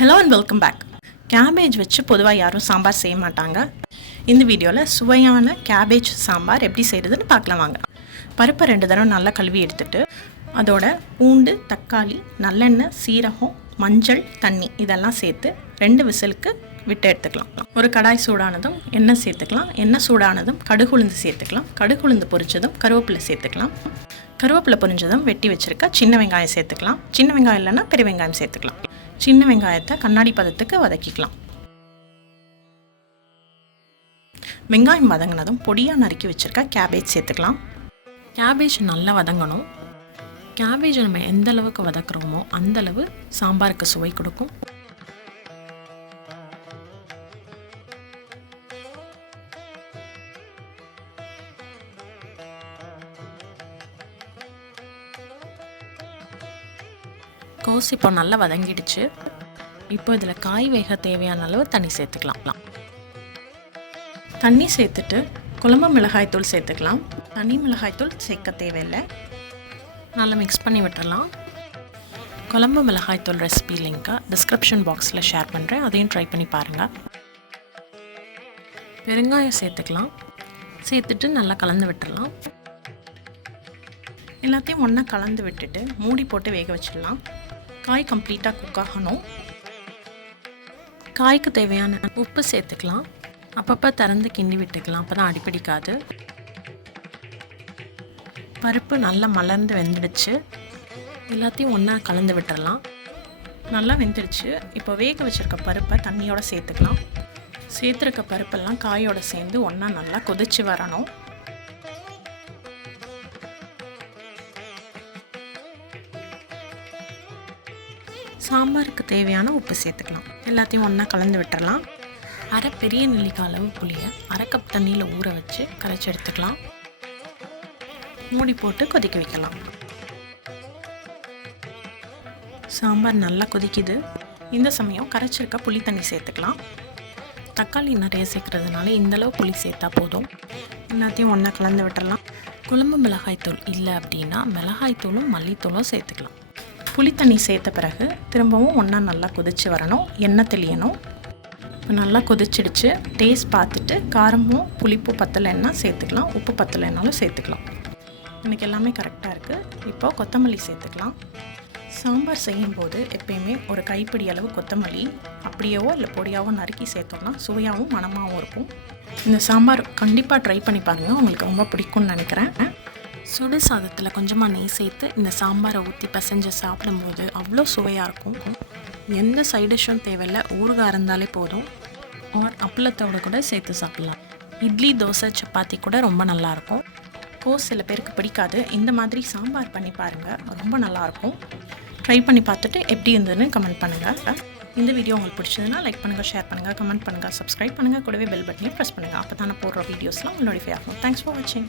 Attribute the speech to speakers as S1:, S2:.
S1: Hello and welcome back cabbage வச்சு பொதுவாக யாரும் சாம்பார் செய்ய மாட்டாங்க. இந்த வீடியோவில் சுவையான கேபேஜ் சாம்பார் எப்படி செய்கிறதுன்னு பார்க்கலாம் வாங்க. பருப்பை ரெண்டு தடவை நல்லா கழுவி எடுத்துட்டு அதோட பூண்டு தக்காளி நல்லெண்ணெய் சீரகம் மஞ்சள் தண்ணி இதெல்லாம் சேர்த்து ரெண்டு விசிலுக்கு விட்டு எடுத்துக்கலாம். ஒரு கடாய் சூடானதும் எண்ணெய் சேர்த்துக்கலாம் எண்ணெய் சூடானதும் கடுகுளுந்து சேர்த்துக்கலாம் கடுகுளுந்து பொரிச்சதும் கருவேப்பிலை சேர்த்துக்கலாம். கருவேப்பிலை பொரிஞ்சதும் வெட்டி வச்சுருக்க சின்ன வெங்காயம் சேர்த்துக்கலாம். சின்ன வெங்காயம் இல்லைன்னா பெரிய வெங்காயம் சேர்த்துக்கலாம். சின்ன வெங்காயத்தை கண்ணாடி பதத்துக்கு வதக்கிக்கலாம். வெங்காயம் வதங்கினதும் பொடியாக நறுக்கி வச்சுருக்க கேபேஜ் சேர்த்துக்கலாம். கேபேஜ் நல்லா வதங்கணும். கேபேஜ் நம்ம எந்த அளவுக்கு வதக்குறோமோ அந்தளவு சாம்பாருக்கு சுவை கொடுக்கும். கோஸ் இப்போ நல்லா வதங்கிடுச்சு. இப்போ இதில் காய் வேக தேவையான அளவு தண்ணி சேர்த்துக்கலாம். தண்ணி சேர்த்துட்டு குழம்பு மிளகாய்த்தூள் சேர்த்துக்கலாம். தனி மிளகாய்த்தூள் சேர்க்க தேவையில்லை. நல்லா மிக்ஸ் பண்ணி விட்டுடலாம். குழம்பு மிளகாய்த்தூள் ரெசிபி லிங்க்கை டிஸ்கிரிப்ஷன் பாக்ஸில் ஷேர் பண்ணுறேன் அதையும் ட்ரை பண்ணி பாருங்கள் பெருங்காயம் சேர்த்துக்கலாம். சேர்த்துட்டு நல்லா கலந்து விட்டுடலாம். எல்லாத்தையும் ஒன்றா கலந்து விட்டுட்டு மூடி போட்டு வேக வச்சிடலாம். காய் கம்ப்ளீட்டாக குக் ஆகணும். காய்க்கு தேவையான உப்பு சேர்த்துக்கலாம். அப்பப்போ திறந்து கிண்டி விட்டுக்கலாம். அப்போ தான் அடிப்பிடிக்காது பருப்பு நல்லா மலர்ந்து வெந்துடுச்சு. எல்லாத்தையும் ஒன்றா கலந்து விட்டுறலாம். நல்லா வெந்துடுச்சு. இப்போ வேக வச்சுருக்க பருப்பை தண்ணியோடு சேர்த்துக்கலாம். சேர்த்துருக்க பருப்பெல்லாம் காயோடு சேர்ந்து ஒன்றா நல்லா கொதிச்சு வரணும். சாம்பாருக்கு தேவையான உப்பு சேர்த்துக்கலாம். எல்லாத்தையும் ஒன்றா கலந்து விட்டுறலாம். அரை பெரிய நெல்லிக்காய் அளவு புளியை அரை கப் தண்ணியில் ஊற வச்சு கரைச்சி எடுத்துக்கலாம். மூடி போட்டு கொதிக்க வைக்கலாம். சாம்பார் நல்லா கொதிக்குது. இந்த சமயம் கரைச்சிருக்க புளி தண்ணி சேர்த்துக்கலாம். தக்காளி நிறைய சேர்க்கறதுனால இந்தளவு புளி சேர்த்தா போதும். எல்லாத்தையும் ஒன்றா கலந்து விட்டுறலாம். குழம்பு மிளகாய்த்தூள் இல்லை அப்படின்னா மிளகாய்த்தூளும் மல்லித்தூளும் சேர்த்துக்கலாம். புளி தண்ணி சேர்த்த பிறகு திரும்பவும் ஒன்றா நல்லா கொதிச்சு வரணும். எண்ணெய் தெளியணும். இப்போ நல்லா கொதிச்சிடுச்சு. டேஸ்ட் பார்த்துட்டு காரமும் புளிப்பு பத்தலைன்னா சேர்த்துக்கலாம். உப்பு பத்தலைன்னாலும் சேர்த்துக்கலாம். எனக்கு எல்லாமே கரெக்டாக இருக்குது இப்போ கொத்தமல்லி சேர்த்துக்கலாம். சாம்பார் செய்யும்போது எப்பயுமே ஒரு கைப்பிடி அளவு கொத்தமல்லி அப்படியேவோ இல்லை பொடியாவோ நறுக்கி சேர்த்தோம்னா சுவையாகவும் மணமாகவும் இருக்கும். இந்த சாம்பார் கண்டிப்பாக ட்ரை பண்ணி பாருங்கள் உங்களுக்கு ரொம்ப பிடிக்கும்னு நினைக்கிறேன். சுடு சாதத்தில் கொஞ்சமாக நெய் சேர்த்து இந்த சாம்பாரை ஊற்றி பிசைஞ்சு சாப்பிடும்போது அவ்வளோ சுவையாக இருக்கும். எந்த சைட் டிஷ்ஷும் தேவையில்லை. ஊறுகாய் இருந்தாலே போதும். ஆர் அப்பளத்தோட கூட சேர்த்து சாப்பிட்லாம். இட்லி தோசை சப்பாத்தி கூட ரொம்ப நல்லாயிருக்கும் கோஸ் சில பேருக்கு பிடிக்காது. இந்த மாதிரி சாம்பார் பண்ணி பாருங்கள் ரொம்ப நல்லாயிருக்கும் ட்ரை பண்ணி பார்த்துட்டு எப்படி இருந்ததுன்னு கமெண்ட் பண்ணுங்கள் இந்த வீடியோ உங்களுக்கு பிடிச்சதுன்னா லைக் பண்ணுங்கள் ஷேர் பண்ணுங்கள் கமெண்ட் பண்ணுங்கள் சப்ஸ்கிரைப் பண்ணுங்கள் கூடவே பெல் பட்டனையும் ப்ரெஸ் பண்ணுங்கள் அப்போ தானே போடுற வீடியோஸ்லாம் நோட்டிஃபை ஆகும். தேங்க்ஸ் ஃபார் வாட்சிங்